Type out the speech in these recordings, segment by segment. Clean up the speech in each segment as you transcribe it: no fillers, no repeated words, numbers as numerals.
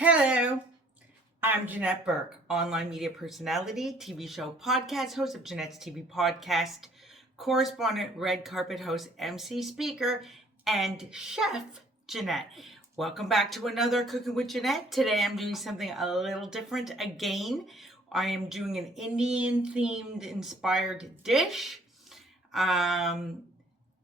Hello, I'm Janette Burke, online media personality, TV show podcast host of Janette's TV podcast, correspondent, red carpet host, MC speaker, and chef Janette. Welcome back to another Cooking with Janette. Today I'm doing something a little different again. I am doing an Indian themed inspired dish. I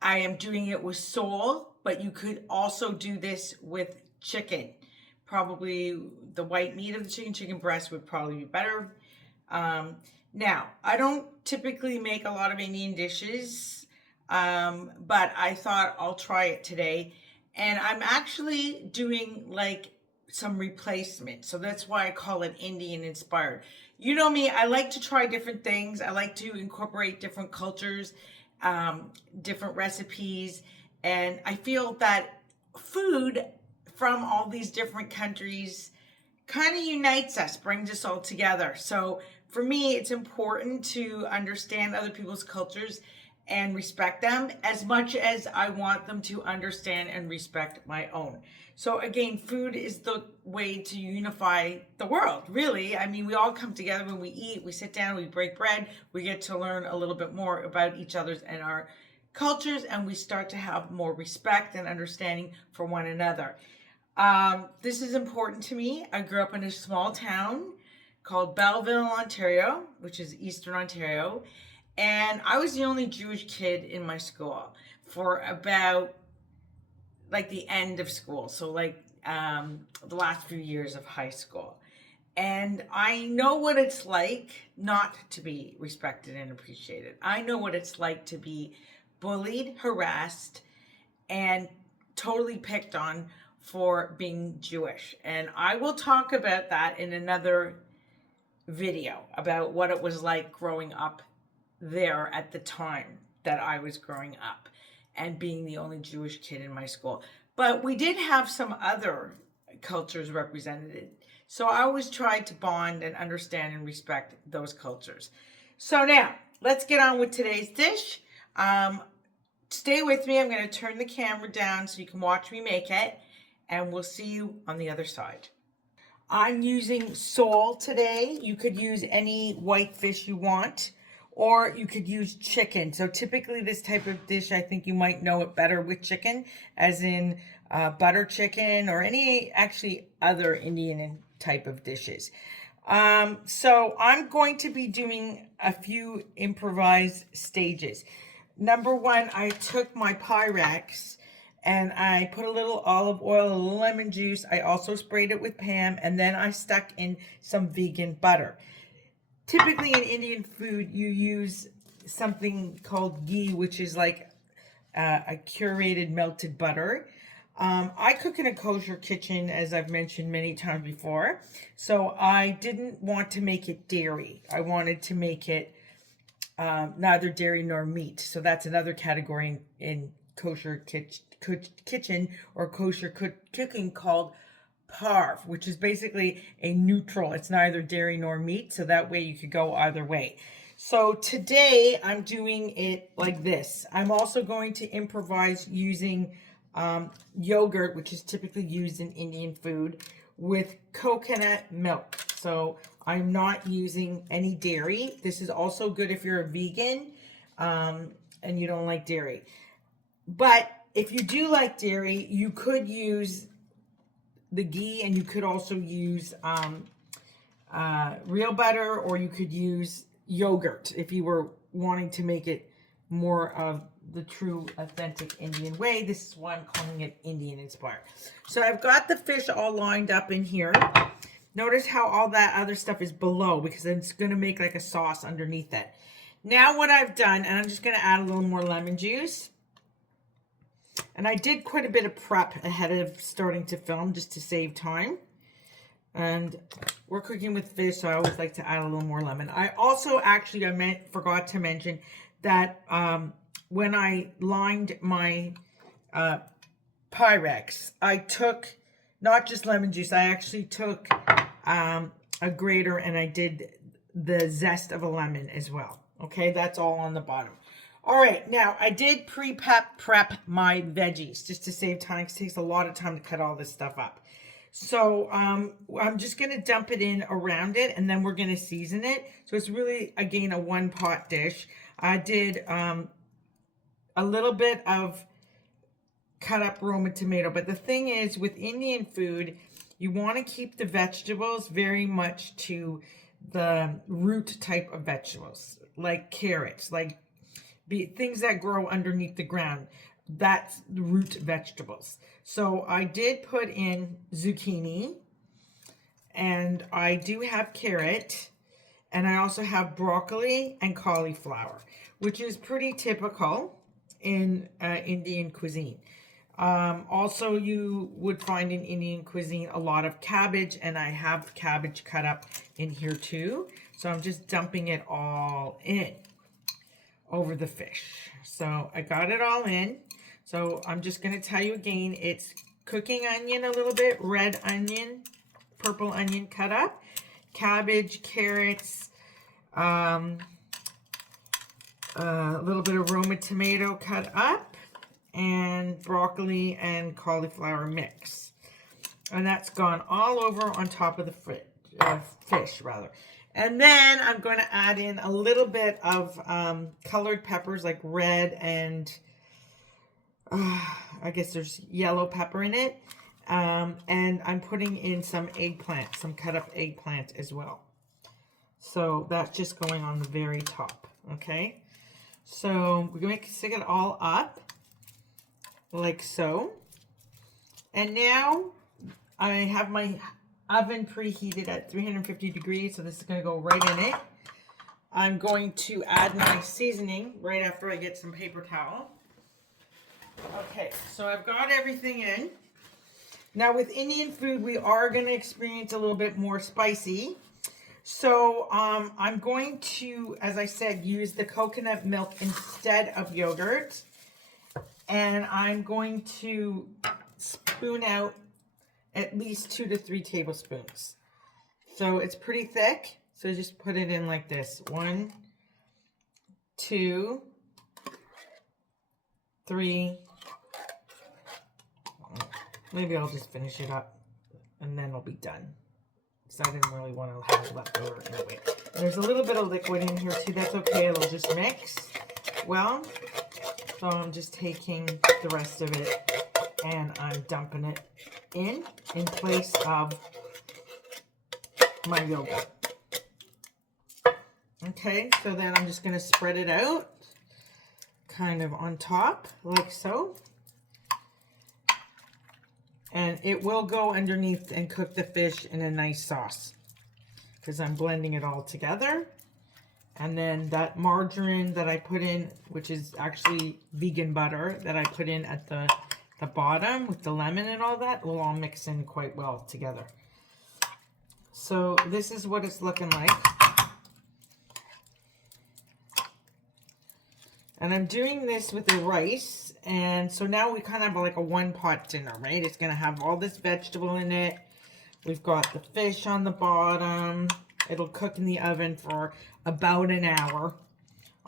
am doing it with sole, but you could also do this with chicken. Probably the white meat of the chicken breast would probably be better. Now, I don't typically make a lot of Indian dishes, but I thought I'll try it today. And I'm actually doing like some replacement. So that's why I call it Indian inspired. You know me, I like to try different things. I like to incorporate different cultures, different recipes. And I feel that food from all these different countries kind of unites us, brings us all together. So for me, it's important to understand other people's cultures and respect them as much as I want them to understand and respect my own. So again, food is the way to unify the world, really. I mean, we all come together when we eat, we sit down, we break bread, we get to learn a little bit more about each other's and our cultures, and we start to have more respect and understanding for one another. This is important to me. I grew up in a small town called Belleville, Ontario, which is Eastern Ontario. And I was the only Jewish kid in my school for about like the end of school. So like the last few years of high school. And I know what it's like not to be respected and appreciated. I know what it's like to be bullied, harassed, and totally picked on for being Jewish. And I will talk about that in another video about what it was like growing up there at the time that I was growing up and being the only Jewish kid in my school. But we did have some other cultures represented. So I always tried to bond and understand and respect those cultures. So now let's get on with today's dish. Stay with me. I'm going to turn the camera down so you can watch me make it. And we'll see you on the other side. I'm using sole today. You could use any white fish you want, or you could use chicken. So typically this type of dish, I think you might know it better with chicken, as in butter chicken or any actually other Indian type of dishes. So I'm going to be doing a few improvised stages. Number one, I took my Pyrex and I put a little olive oil, a little lemon juice. I also sprayed it with Pam, and then I stuck in some vegan butter. Typically in Indian food, you use something called ghee, which is like a curated melted butter. I cook in a kosher kitchen, as I've mentioned many times before. So I didn't want to make it dairy. I wanted to make it neither dairy nor meat. So that's another category in kosher kitchen or kosher cooking called parv, which is basically a neutral. It's neither dairy nor meat, so that way you could go either way. So today I'm doing it like this. I'm also going to improvise using yogurt, which is typically used in Indian food, with coconut milk. So I'm not using any dairy. This is also good if you're a vegan and you don't like dairy. But if you do like dairy, you could use the ghee, and you could also use real butter, or you could use yogurt if you were wanting to make it more of the true, authentic Indian way. This is why I'm calling it Indian inspired. So I've got the fish all lined up in here. Notice how all that other stuff is below, because it's going to make like a sauce underneath it. Now what I've done, and I'm just going to add a little more lemon juice. And I did quite a bit of prep ahead of starting to film just to save time. And we're cooking with fish, so I always like to add a little more lemon. I also actually, forgot to mention that when I lined my Pyrex, I took not just lemon juice, I actually took a grater and I did the zest of a lemon as well. Okay, that's all on the bottom. All right, now I did prep my veggies just to save time, because it takes a lot of time to cut all this stuff up. So I'm just going to dump it in around it, and then we're going to season it. So it's really, again, a one pot dish. I did a little bit of cut up Roma tomato, but the thing is, with Indian food, you want to keep the vegetables very much to the root type of vegetables, like carrots, like things that grow underneath the ground. That's root vegetables. So I did put in zucchini, and I do have carrot, and I also have broccoli and cauliflower, which is pretty typical in Indian cuisine. Also, you would find in Indian cuisine a lot of cabbage, and I have cabbage cut up in here too. So I'm just dumping it all in over the fish. So I got it all in. So I'm just going to tell you again, it's cooking onion a little bit, red onion, purple onion cut up, cabbage, carrots, a little bit of Roma tomato cut up, and broccoli and cauliflower mix. And that's gone all over on top of the fish, rather. And then I'm going to add in a little bit of colored peppers, like red and I guess there's yellow pepper in it. And I'm putting in some eggplant, some cut up eggplant as well. So that's just going on the very top, okay? So we're going to stick it all up like so. And now I have my oven preheated at 350 degrees, so this is going to go right in it. I'm going to add my seasoning right after I get some paper towel. Okay, so I've got everything in. Now with Indian food, we are going to experience a little bit more spicy. So I'm going to, as I said, use the coconut milk instead of yogurt. And I'm going to spoon out at least 2 to 3 tablespoons. So it's pretty thick. So just put it in like this. 1, 2, 3. Maybe I'll just finish it up and then I'll be done. Because I didn't really want to have leftover anyway. And there's a little bit of liquid in here too. That's okay. It'll just mix well. So I'm just taking the rest of it and I'm dumping it in place of my yogurt. Okay, so then I'm just going to spread it out kind of on top like so. And it will go underneath and cook the fish in a nice sauce because I'm blending it all together. And then that margarine that I put in, which is actually vegan butter that I put in at the bottom with the lemon and all that, will all mix in quite well together. So this is what it's looking like. And I'm doing this with the rice. And so now we kind of have like a one pot dinner, right? It's going to have all this vegetable in it. We've got the fish on the bottom. It'll cook in the oven for about an hour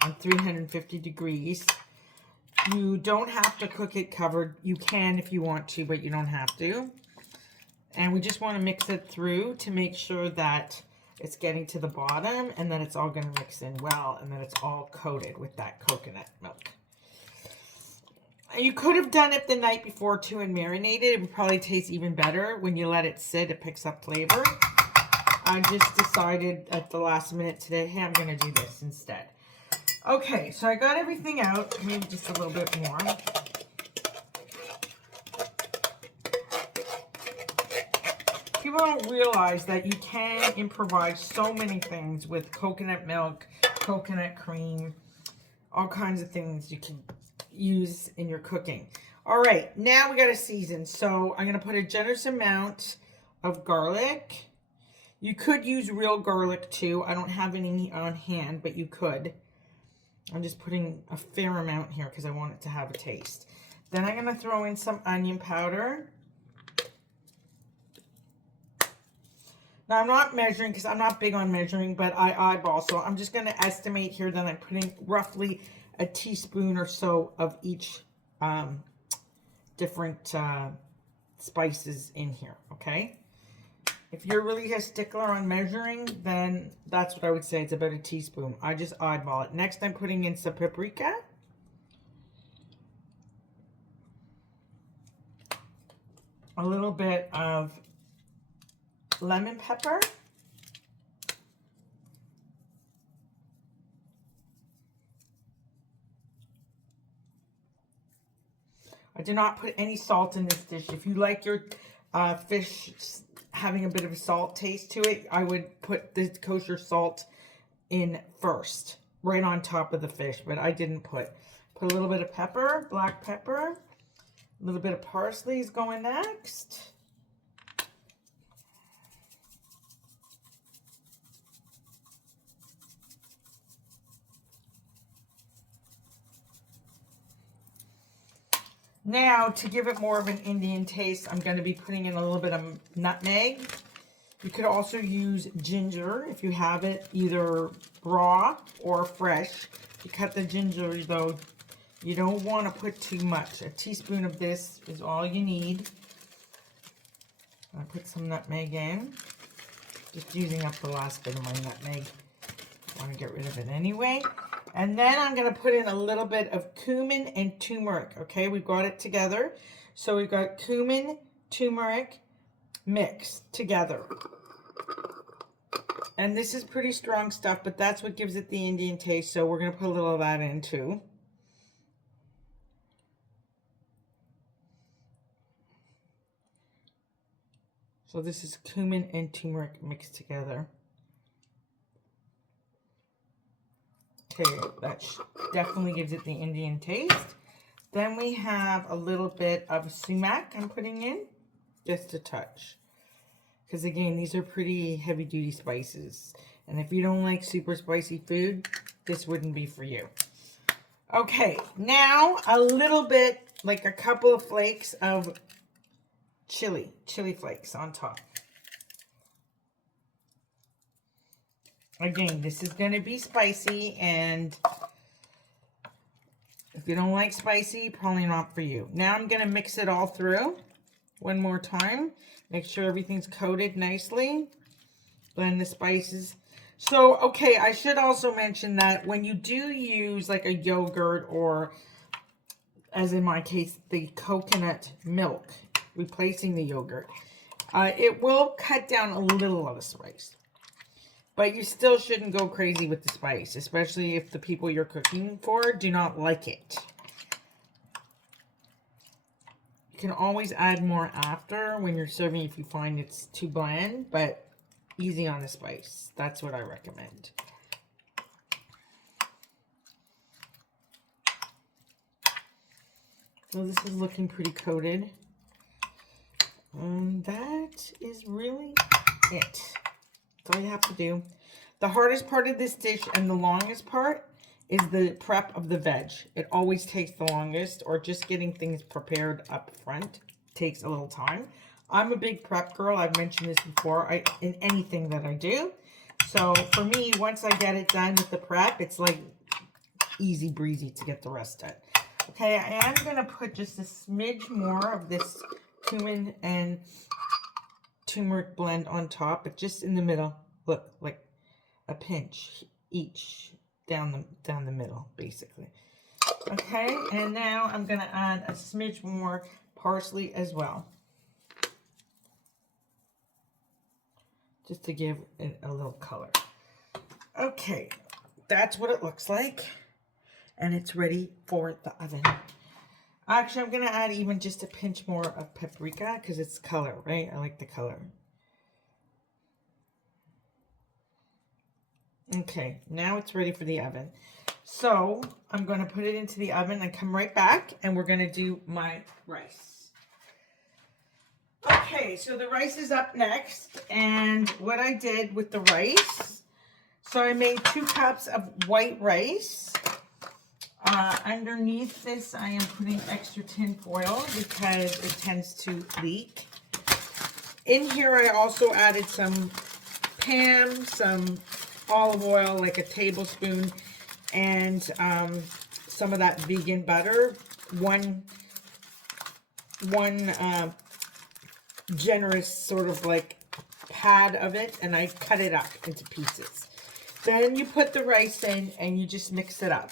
on 350 degrees. You don't have to cook it covered. You can if you want to, but you don't have to. And we just want to mix it through to make sure that it's getting to the bottom and that it's all going to mix in well and that it's all coated with that coconut milk. You could have done it the night before too and marinated. It would probably taste even better when you let it sit. It picks up flavor. I just decided at the last minute today, hey, I'm going to do this instead. Okay, so I got everything out. Maybe just a little bit more. People don't realize that you can improvise so many things with coconut milk, coconut cream, all kinds of things you can use in your cooking. All right, now we got to season. So I'm going to put a generous amount of garlic. You could use real garlic too. I don't have any on hand, but you could. I'm just putting a fair amount here because I want it to have a taste. Then I'm going to throw in some onion powder. Now, I'm not measuring because I'm not big on measuring, but I eyeball. So I'm just going to estimate here that I'm putting roughly a teaspoon or so of each different spices in here, okay? If you're really a stickler on measuring, then that's what I would say. It's about a teaspoon. I just eyeball it. Next, I'm putting in some paprika. A little bit of lemon pepper. I do not put any salt in this dish. If you like your fish having a bit of a salt taste to it, I would put the kosher salt in first, right on top of the fish, but I didn't put a little bit of pepper, black pepper, a little bit of parsley is going next. Now, to give it more of an Indian taste, I'm going to be putting in a little bit of nutmeg. You could also use ginger if you have it, either raw or fresh. You cut the ginger, though, you don't want to put too much. A teaspoon of this is all you need. I'll put some nutmeg in. Just using up the last bit of my nutmeg. I want to get rid of it anyway. And then I'm going to put in a little bit of cumin and turmeric. Okay, we've got it together. So we've got cumin, turmeric mixed together. And this is pretty strong stuff, but that's what gives it the Indian taste. So we're going to put a little of that in too. So this is cumin and turmeric mixed together. Okay, that definitely gives it the Indian taste. Then we have a little bit of sumac I'm putting in, just a touch. Because again, these are pretty heavy duty spices. And if you don't like super spicy food, this wouldn't be for you. Okay, now a little bit, like a couple of flakes of chili flakes on top. Again, this is going to be spicy, and if you don't like spicy, probably not for you. Now I'm going to mix it all through one more time. Make sure everything's coated nicely. Blend the spices. So, okay, I should also mention that when you do use like a yogurt or, as in my case, the coconut milk, replacing the yogurt, it will cut down a little of the spice. But you still shouldn't go crazy with the spice, especially if the people you're cooking for do not like it. You can always add more after when you're serving if you find it's too bland, but easy on the spice. That's what I recommend. So this is looking pretty coated. And that is really it. That's all you have to do. The hardest part of this dish and the longest part is the prep of the veg. It always takes the longest, or just getting things prepared up front takes a little time. I'm a big prep girl. I've mentioned this before in anything that I do. So for me, once I get it done with the prep, it's like easy breezy to get the rest done. Okay, I am going to put just a smidge more of this cumin and turmeric blend on top, but just in the middle. Look, like a pinch each down the middle, basically. Okay, and now I'm going to add a smidge more parsley as well, just to give it a little color. Okay, that's what it looks like, and it's ready for the oven. Actually, I'm going to add even just a pinch more of paprika because it's color, right? I like the color. Okay, now it's ready for the oven. So I'm going to put it into the oven and come right back, and we're going to do my rice. Okay, so the rice is up next, and what I did with the rice, so I made 2 cups of white rice. Underneath this, I am putting extra tin foil because it tends to leak. In here, I also added some Pam, some olive oil, like a tablespoon, and some of that vegan butter. One generous sort of like pad of it, and I cut it up into pieces. Then you put the rice in and you just mix it up.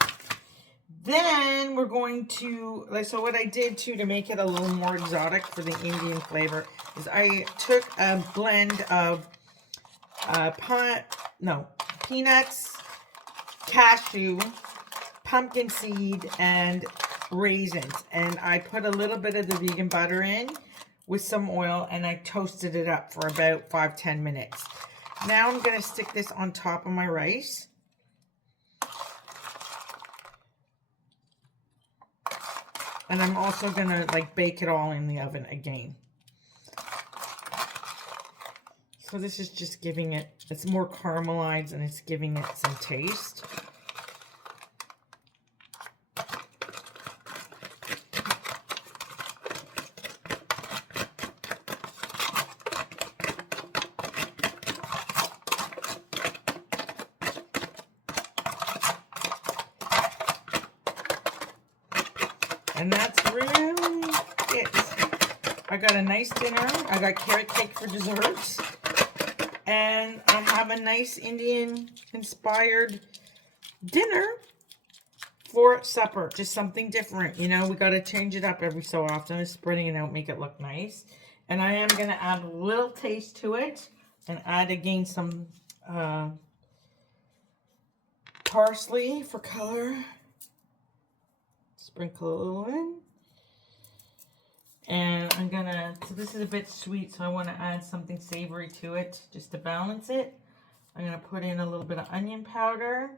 Then we're going to, so what I did too to make it a little more exotic for the Indian flavor is I took a blend of peanuts, cashew, pumpkin seed, and raisins. And I put a little bit of the vegan butter in with some oil, and I toasted it up for about 5-10 minutes. Now I'm going to stick this on top of my rice. And I'm also going to like bake it all in the oven again. So this is just giving it, it's more caramelized and it's giving it some taste. And that's really it. I got a nice dinner. I got carrot cake for dessert. And I have a nice Indian-inspired dinner for supper. Just something different. You know, we got to change it up every so often. Spreading it out, make it look nice. And I am going to add a little taste to it. And add again some parsley for color. Sprinkle a little in. And I'm gonna, so this is a bit sweet, so I want to add something savory to it just to balance it. I'm gonna put in a little bit of onion powder.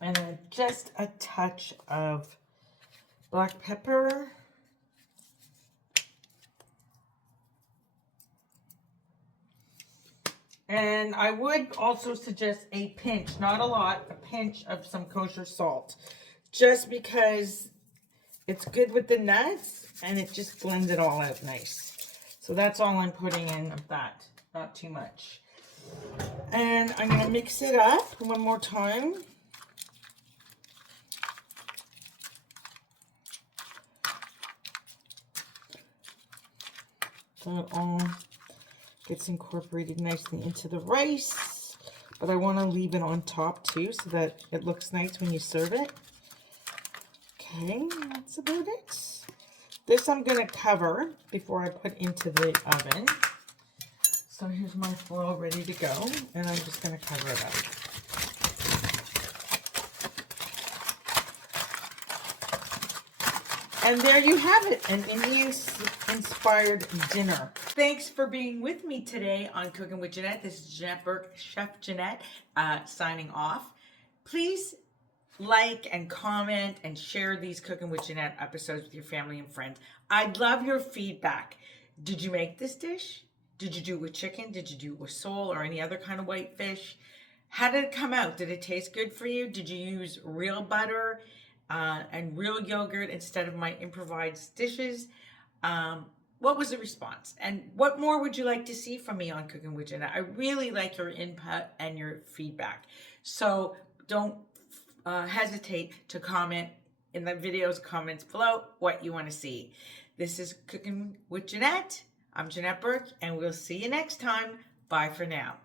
And then just a touch of black pepper. And I would also suggest a pinch, not a lot, a pinch of some kosher salt. Just because it's good with the nuts and it just blends it all out nice. So that's all I'm putting in of that, not too much. And I'm going to mix it up one more time. So it all gets incorporated nicely into the rice, but I want to leave it on top too so that it looks nice when you serve it. Okay, that's about it. This I'm going to cover before I put into the oven. So here's my foil ready to go, and I'm just going to cover it up. And there you have it, an Indian-inspired dinner. Thanks for being with me today on Cooking with Janette. This is Janette Burke, Chef Janette, signing off. Please like and comment and share these Cooking with Janette episodes with your family and friends. I'd love your feedback. Did you make this dish? Did you do it with chicken? Did you do it with sole or any other kind of white fish? How did it come out? Did it taste good for you? Did you use real butter and real yogurt instead of my improvised dishes? What was the response? And what more would you like to see from me on Cooking with Janette? I really like your input and your feedback. So don't hesitate to comment in the videos, comments below what you want to see. This is Cooking with Janette. I'm Janette Burke, and we'll see you next time. Bye for now.